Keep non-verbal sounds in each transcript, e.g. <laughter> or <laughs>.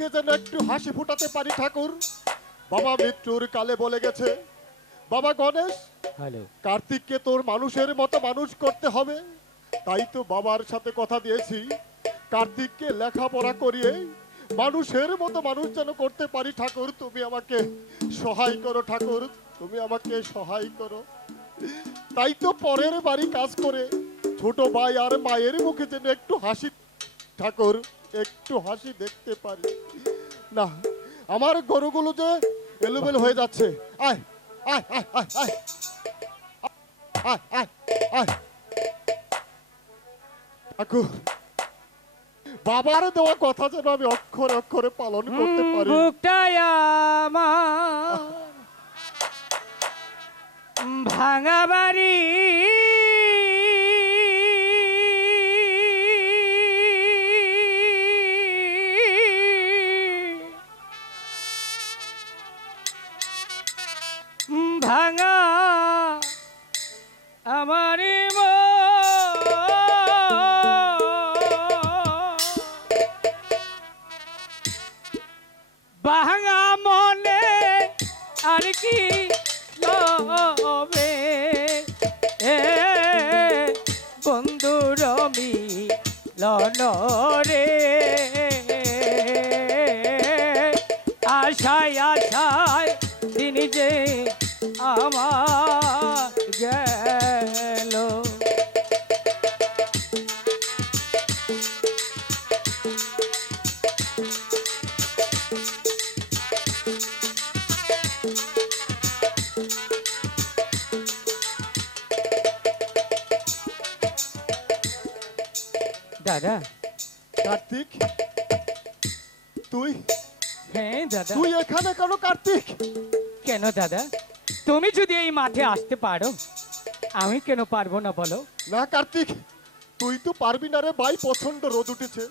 মুখে যেন একটু হাসি ফুটাতে পারি ঠাকুর। বাবা মৃত্যুর কালে বলে গেছে বাবা গণেশ হ্যালো। কার্তিককে তোর মানুষের মতো মানুষ করতে হবে। তাই তো বাবার সাথে কথা দিয়েছি। কার্তিককে লেখাপড়া করিয়ে মানুষের মতো মানুষ যেন করতে পারি ঠাকুর। তুমি আমাকে সহায় করো ঠাকুর। তুমি আমাকে সহায় করো। তাই তো পরের বাড়ি কাজ করে ছোট ভাই আর মায়ের মুখে যেন একটু হাসি ঠাকুর। একটু হাসি দেখতে পারি। না আমার গরুগুলো যে এলোমেলো হয়ে যাচ্ছে। আয় আয় আয় আয় আয়। আয় আয় আয়। ঠাকুর বাবার দেওয়া কথা যেন আমি অক্ষরে অক্ষরে পালন করতে পারি। ভাঙা বাড়ি ভাঙা মনে আর কি লবে এ বন্ধু রমি লনরে আশায় আশায় তিনি যে আমার কার্তিক তুই? হ্যাঁ দাদা। তুই এখানে কেন কার্তিক? কেন দাদা? তুমি যদি এই মাঠে আসতে পারো আমি কেন পারব না বলো? না কার্তিক তুই তো পারবি না রে ভাই প্রচণ্ড রোদ উঠেছে।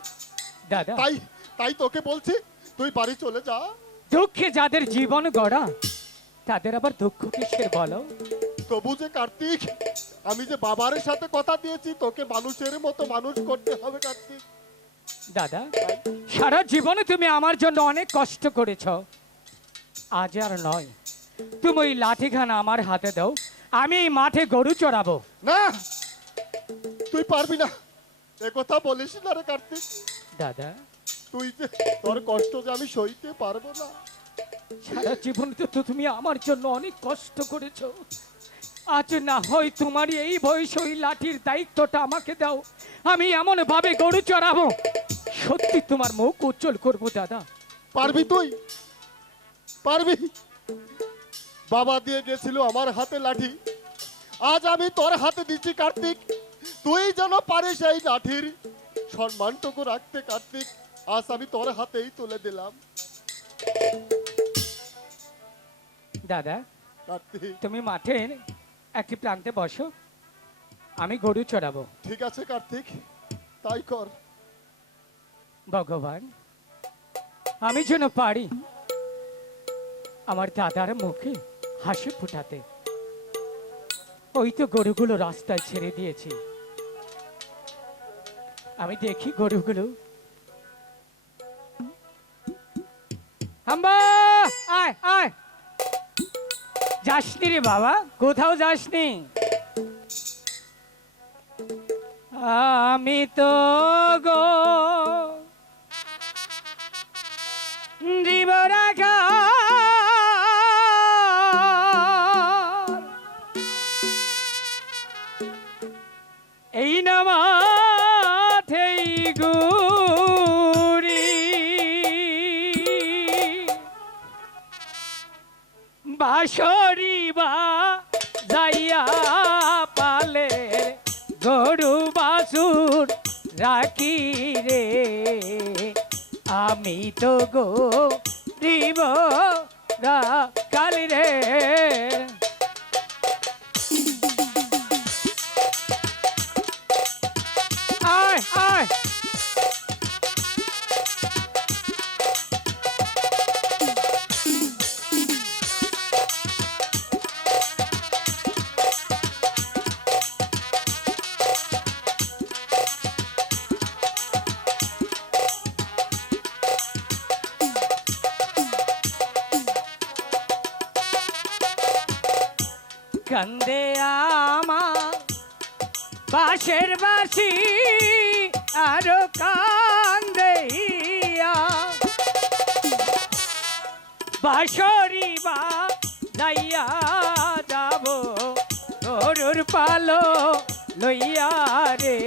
দাদা। তাই তাই তোকে বলছি তুই বাড়ি চলে যা। দুঃখে যাদের জীবন গড়া তাদের আবার দুঃখ কিসের বলো? তবু যে কার্তিক আমি যে বাবার সাথে কথা দিয়েছি তোকে মানুষের মতো মানুষ করতে হবে কার্তিক। দাদা সারা জীবনে তুমি আমার জন্য অনেক কষ্ট করেছ। আজ আর নয়। তুমি ওই লাঠিখানা আমার হাতে দাও আমি এই মাঠে গরু চড়াবো। না তুই পারবি না। এ কথা বলিস না রে কার্তিক। দাদা। তুই যে তোর কষ্ট যে আমি সইতে পারব না। সারা জীবনে তো তুমি আমার জন্য অনেক কষ্ট করেছ। আজ না হয় তোমার এই বয়স ওই লাঠির দায়িত্বটা আমাকে দাও। আমি এমন ভাবে গরু চড়াবো। সত্যি তোমার মুখ উজ্জ্বল করব দাদা। পারবি তুই? পারবি? বাবা দিয়ে গেছিল আমার হাতে লাঠি। আজ আমি তোর হাতে দিচ্ছি কার্তিক। তুই যেন পারিস এই লাঠির। সম্মানটুকু রাখতে কার্তিক আজ আমি তোর হাতেই তুলে দিলাম। দাদা কার্তিক। তুমি মাঠে একটি প্রান্তে বসো। আমি গরু চড়াবো। ঠিক আছে কার্তিক তাই কর। ভগবান, আমি যেন পারি আমার দাদার মুখে হাসি ফুটাতে। ওই তো গরুগুলো রাস্তায় ছেড়ে দিয়েছি। আমি দেখি গরুগুলো। যাসনি রে বাবা, কোথাও যাসনি? আমি তো গো কান্দে আমার। বাঁশের বাসি আরও কান্দে। বাঁশরি বা যাব, গরুর পালো লইয়া রে।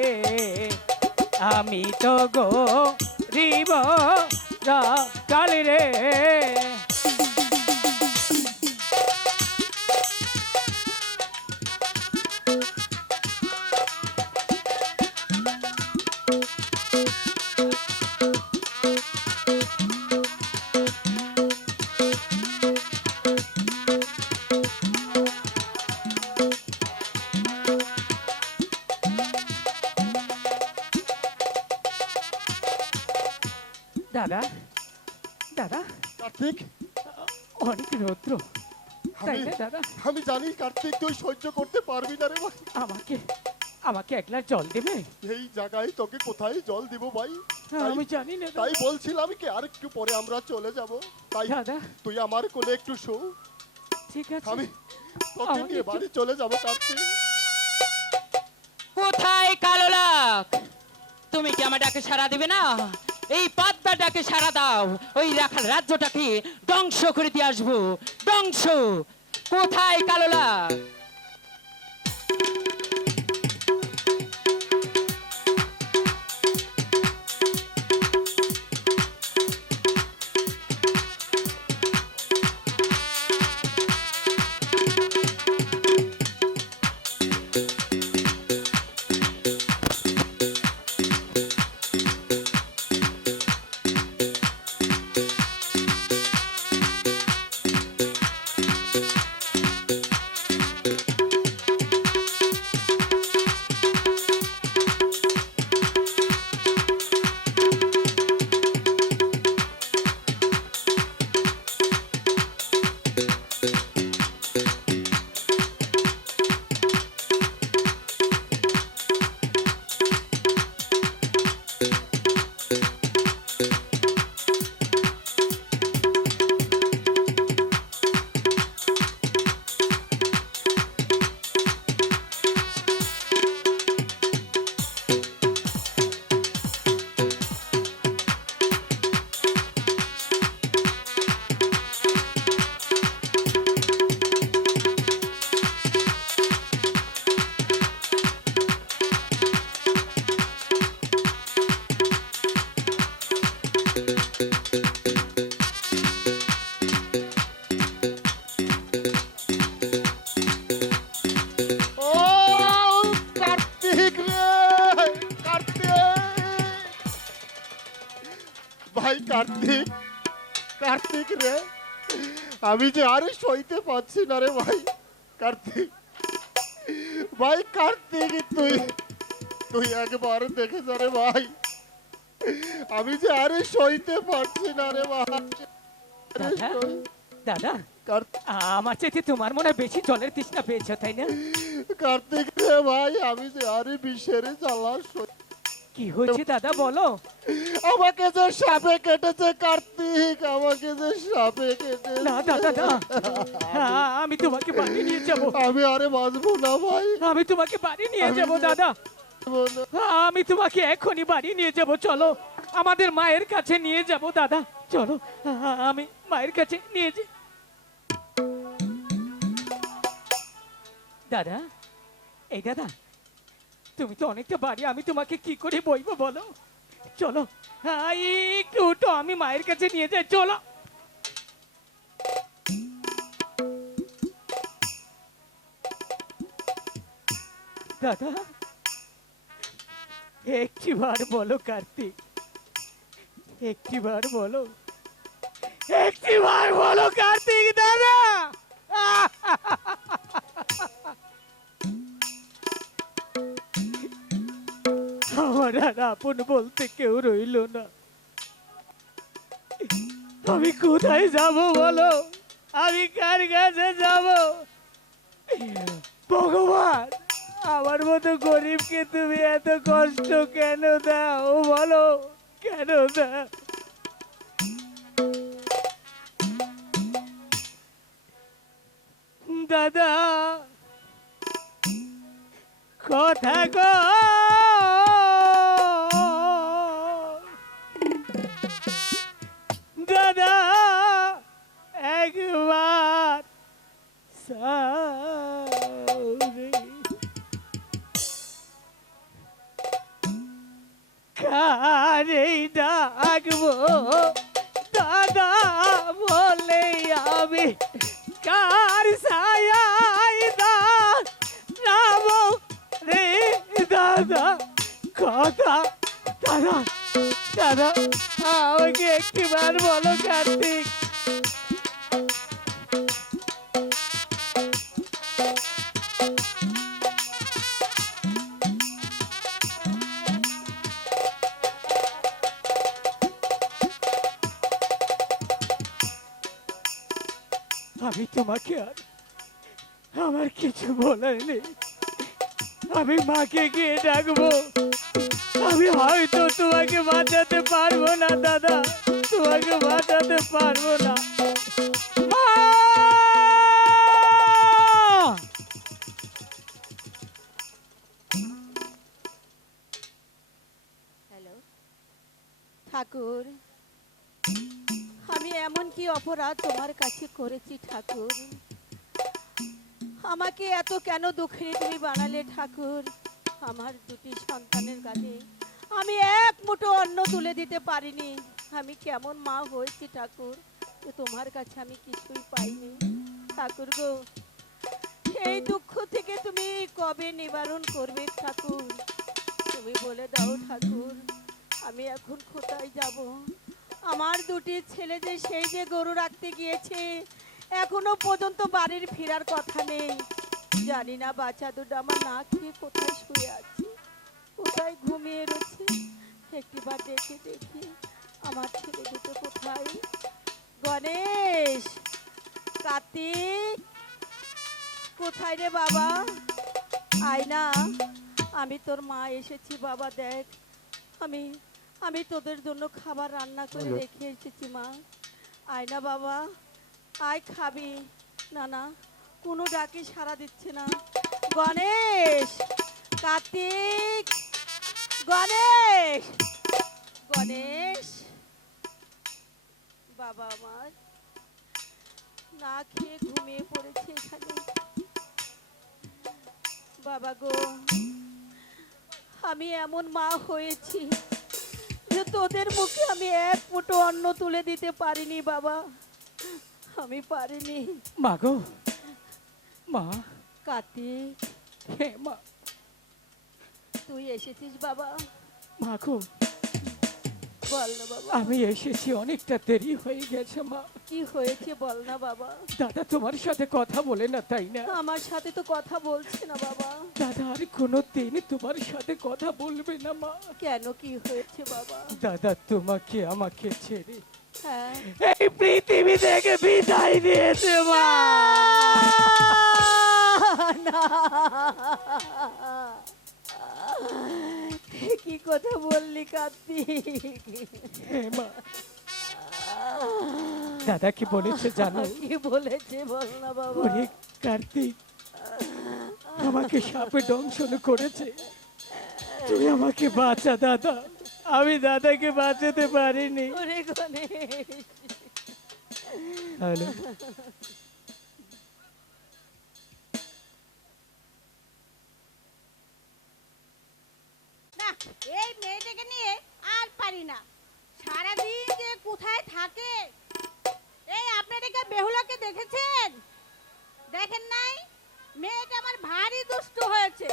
আমি তো গো রিব কাল রে। দাদা। আমি জানি কার্তিক তুই সহ্য করতে পারবি না রে ভাই। আমাকে আমাকে এক গ্লাস জল দেবে? এই জায়গায় তোকে কোথায় জল দিব ভাই? আমি জানি না তাই বলছিলাম কি আর একটু পরে আমরা চলে যাব। তাই দাদা। তুই আমার কোলে একটু শো। ঠিক আছে। আমি তোকে নিয়ে বাড়ি চলে যাব কার্তিক। কোথায় কালো লাখ তুমি কি আমার ডাকে সারা দিবে না? এই পাদ্দা ডাকে সারা দাও। ওই রাখাল রাজ্যটাকে ধ্বংস করে দিয়ে আসব। ধ্বংস! কোথায় কালো কার্তিক রে। আমি যে আরে সইতে পারছি না রে ভাই। কার্তিক। ভাই কার্তিক তুই তুই একবার দেখে যা রে ভাই। আমি যে আরে সইতে পারছি না রে ভাই। দাদা? আমার চাইতে তোমার মনে বেশি জলের তৃষ্ণা পেয়েছ তাই না? কার্তিক রে ভাই আমি যে আরে বিষের জ্বালা সই- কি হয়েছে দাদা বলো? আমাকে যে সাপে কেটেছে কার্তিক আমাকে যে সাপে কেটেছে। না দাদা না হ্যাঁ, আমি তোমাকে বাড়ি নিয়ে যাব। আমি আরে বাঁচবো না ভাই। আমি তোমাকে বাড়ি নিয়ে যাব দাদা। বাঁচবো আমি তোমাকে এখনই বাড়ি নিয়ে যাব চলো। আমাদের মায়ের কাছে নিয়ে যাব দাদা। চলো আমি মায়ের কাছে নিয়ে যাই। দাদা এই দাদা তুমি তো অনেকটা বাড়ি আমি তোমাকে কি করে বইবো বলো? চলো। আহ, একটু আমি মায়ের কাছে নিয়ে যাই চলো। দাদা একটিবার বলো কার্তিক একটিবার বলো একটিবার বলো কার্তিক দাদা! আমার আর আপন বলতে কেউ রইল না। আমি কোথায় যাব বলো? আমি কার কাছে যাব? ভগবান, আমার মতো গরিবকে তুমি এত কষ্ট কেন দাও বলো? কেন দাও? দাদা, কথা গো ডাকবো দাদা বলে আমি কার সায়াই দা রাম রে দাদা, কথা দাদা দাদা, আমাকে একটিবার বলো কার্তিক। আমি তোমাকে আর আমার কিছু বলার আমি মাকে গিয়ে ডাকবো। আমি হয়তো তোমাকে বাঁচাতে পারব না, দাদা। তোমাকে বাঁচাতে পারব না। ঠাকুর। কি অপরাধ তোমার কাছে করেছি ঠাকুর? আমাকে এত কেন দুঃখের তুমি বানালে ঠাকুর? আমার দুটি সন্তানের কাছে আমি এক মুঠো অন্ন তুলে দিতে পারিনি। আমি কেমন মা হয়েছি ঠাকুর? তোমার কাছে আমি কিছুই পাইনি। ঠাকুর গো, এই দুঃখ থেকে তুমি কবে নিবারণ করবে ঠাকুর? তুমি বলে দাও ঠাকুর, আমি এখন কোথায় যাব? আমার দুটি ছেলে যে সেই যে গরু রাখতে গিয়েছে, এখনও পর্যন্ত বাড়ির ফেরার কথা নেই। জানি না বাচ্চা দুটো আমার না খেয়ে কোথায় শুয়ে আছে, কোথায় ঘুমিয়ে রয়েছে। একটিবার দেখে দেখি আমার ছেলে দুটো কোথায়। গণেশ, কার্তিক, কোথায় রে বাবা? আয় না, আমি তোর মা এসেছি, বাবা দেখ। আমি আমি তোদের জন্য খাবার রান্না করে রেখে এসেছি মা। আয় না বাবা আয় খাবি। না না কোনো ডাকে সাড়া দিচ্ছে না। গণেশ কার্তিক গণেশ গণেশ। বাবা আমার না খেয়ে ঘুমিয়ে পড়েছে এখানে। বাবা গো আমি এমন মা হয়েছি যে তোদের মুখে আমি এক ফুটো অন্ন তুলে দিতে পারিনি বাবা। আমি পারিনি। মা গো মা। কার্তিক হে মা। তুই এসেছিস বাবা। মা গো বল না বাবা। আমি এসেছি অনেকটা দেরি হয়ে গেছে মা। কি হয়েছে বল না বাবা। দাদা তোমার সাথে কথা বলে না তাই না? আমার সাথে তো কথা বলছে না বাবা। দাদা আর কোনো দিন তোমার সাথে কথা বলবে না মা। কেন কি হয়েছে বাবা? দাদা তোমাকে আমাকে ছেড়ে। হ্যাঁ। এই পৃথিবী থেকে বিদায় দিয়েছে মা। না। <laughs> কি কথা বললি কার্তিক? মা। দাদা কি বলেছে জানো? <laughs> কি বলেছে বল না বাবা। ওরে কার্তিক আমাকে সাপে দংশন করেছে। তুই আমাকে বাঁচা দাদা। আমি দাদাকে বাঁচাতে পারিনি। ওরে গণেশ। হ্যালো পারি না। সারাদিন যে কোথায় থাকে। এই আপনাদেরকে বেহুলাকে দেখেছেন? দেখেন নাই? মেয়েটা আমার ভারী দুষ্ট হয়েছে।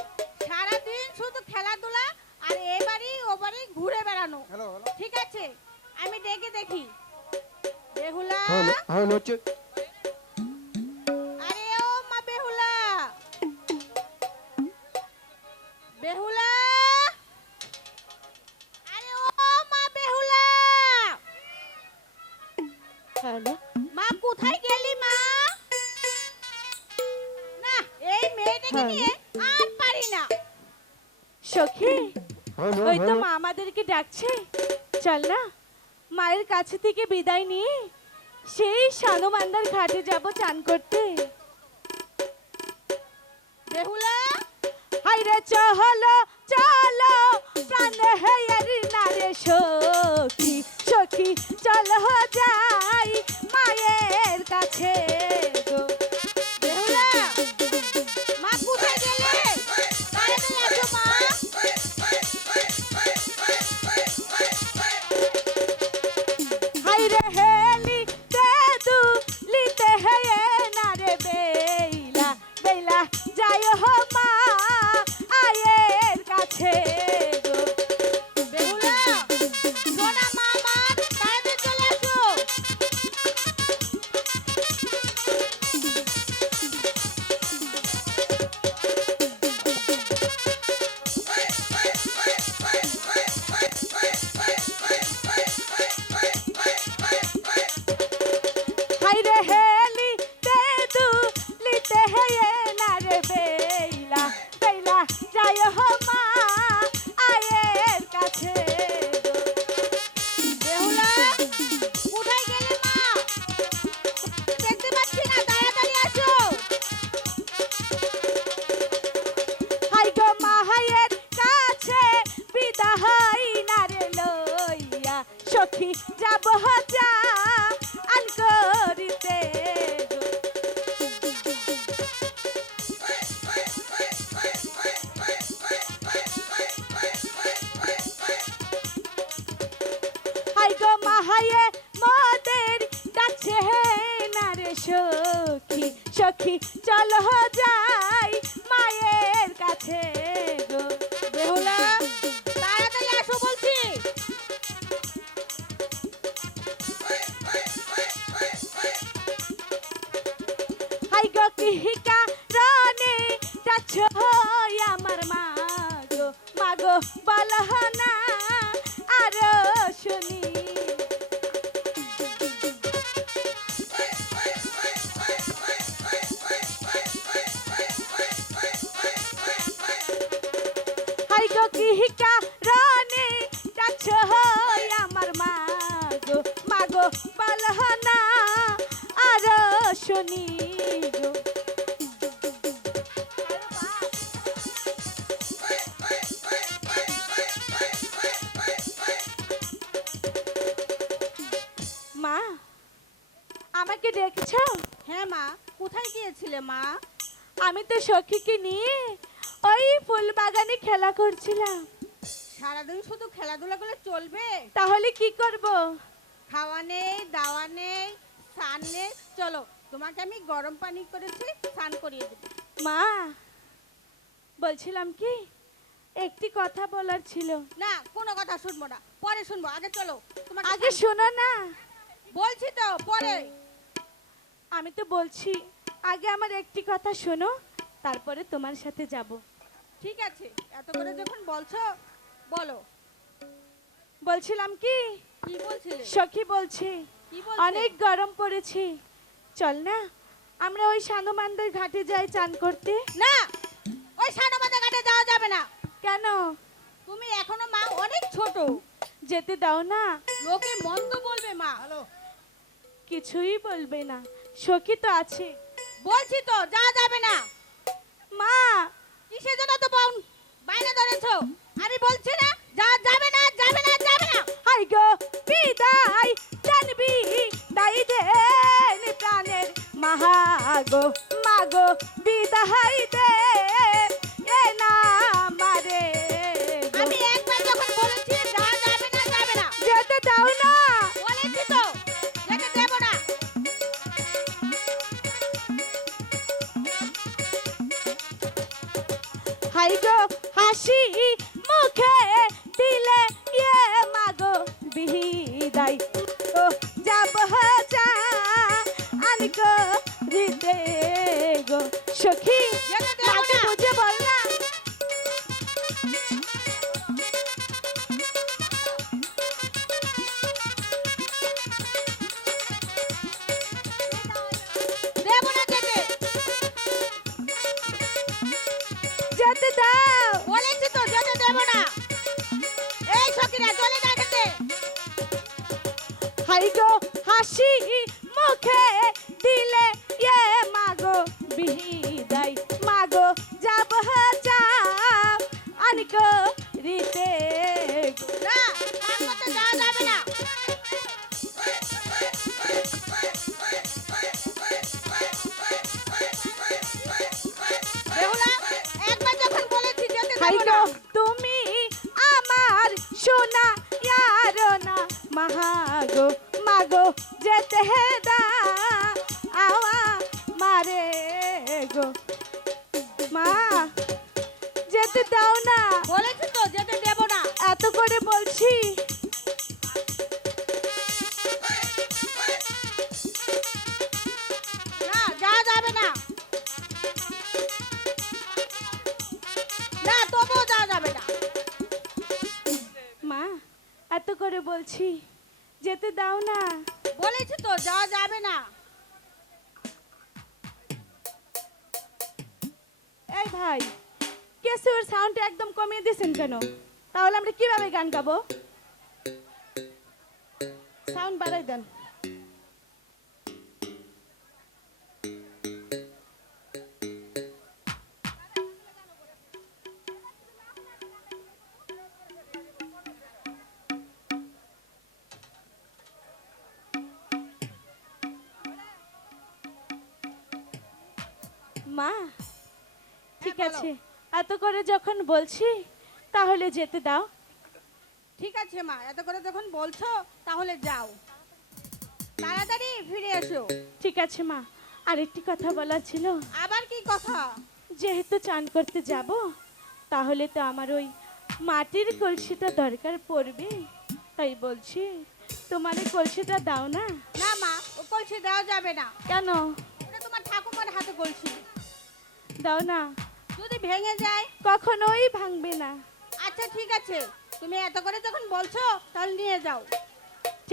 সারাদিন শুধু খেলাধুলা আর এবারই ওবারই ঘুরে বেড়ানো। ঠিক আছে? আমি ডেকে দেখি। বেহুলা? ডাকছে চল না, মায়ের কাছে থেকে বিদায় নিয়ে সেই সানুমান্দার ঘাটে যাব চান করতে। বেহুলা! হাই রে গিয়েছিলে মা? আমি তো সখীকে নিয়ে ওই ফুল বাগানে খেলা করছিলাম। সারাদিন শুধু খেলাধুলা করলে চলবে? তাহলে কি করব? খাওয়া নেই দাওয়া নেই স্নান নেই। চলো তোমাকে আমি গরম পানি করেছি স্নান করিয়ে দেবো। মা বলছিলাম কি একটি কথা বলার ছিল। না কোনো কথা শুনব না। পরে শুনব আগে চলো তোমাকে আগে শোনো না। বলছি তো পরে। আমি তো বলছি আগে আমার একটি কথা শোনো তারপরে তোমার সাথে যাব। ঠিক আছে এত করে যখন বলছো বলো। বলছিলাম কি? কি বলছিলে? সখী বলছে অনেক গরম পড়েছে। চল না আমরা ওই সানুমানদের ঘাটে যাই চান করতে। না ওই সানবাদা ঘাটে যাওয়া যাবে না। কেন? তুমি এখনও মা অনেক ছোট। যেতে দাও না। লোকে মন্দ বলবে মা। কিছুই বলবে না। সখী তো আছে। বলছি তো যা যাবে না। মা, কিসের জন্য তো বোন বাইরে ধরেছো? আমি বলছি না যা যাবে না যাবে না যাবে না। হাই গো, বিদায়, জানবি দাই দেন প্রাণের মাহাগো মাগো বিদায় দে। হাসি মুখে দিলে ইয়ে মাগো বিদায়। করে বলছি যেতে দাও না। বলেছি তো যাওয়া যাবে না। এই ভাই কেসুর সাউন্ডটা একদম কমিয়ে দিয়েছেন কেন? তাহলে আমরা কীভাবে গান গাবো? সাউন্ড বাড়াই দেন। মা। ঠিক আছে। এত করে যখন বলছি তাহলে যেতে দাও। ঠিক আছে মা। এত করে যখন বলছো তাহলে যাও। তাড়াতাড়ি ফিরে এসো। ঠিক আছে মা। আরেকটি কথা বলার ছিল। আবার কি কথা? যেহেতু চান করতে যাব তাহলে তো আমার ওই মাটির কলসিটা দরকার পড়বে। তাই বলছি তোমার এই কলসিটা দাও না। না মা ও কলসি দেওয়া যাবে না। কেন? ওটা তোমার ঠাকুমার হাতে কলসি। দাও না। যদি ভেঙে যায়? কখনোই ভাঙবে না। আচ্ছা ঠিক আছে। তুমি এত করে যখন বলছো তাহলে নিয়ে যাও।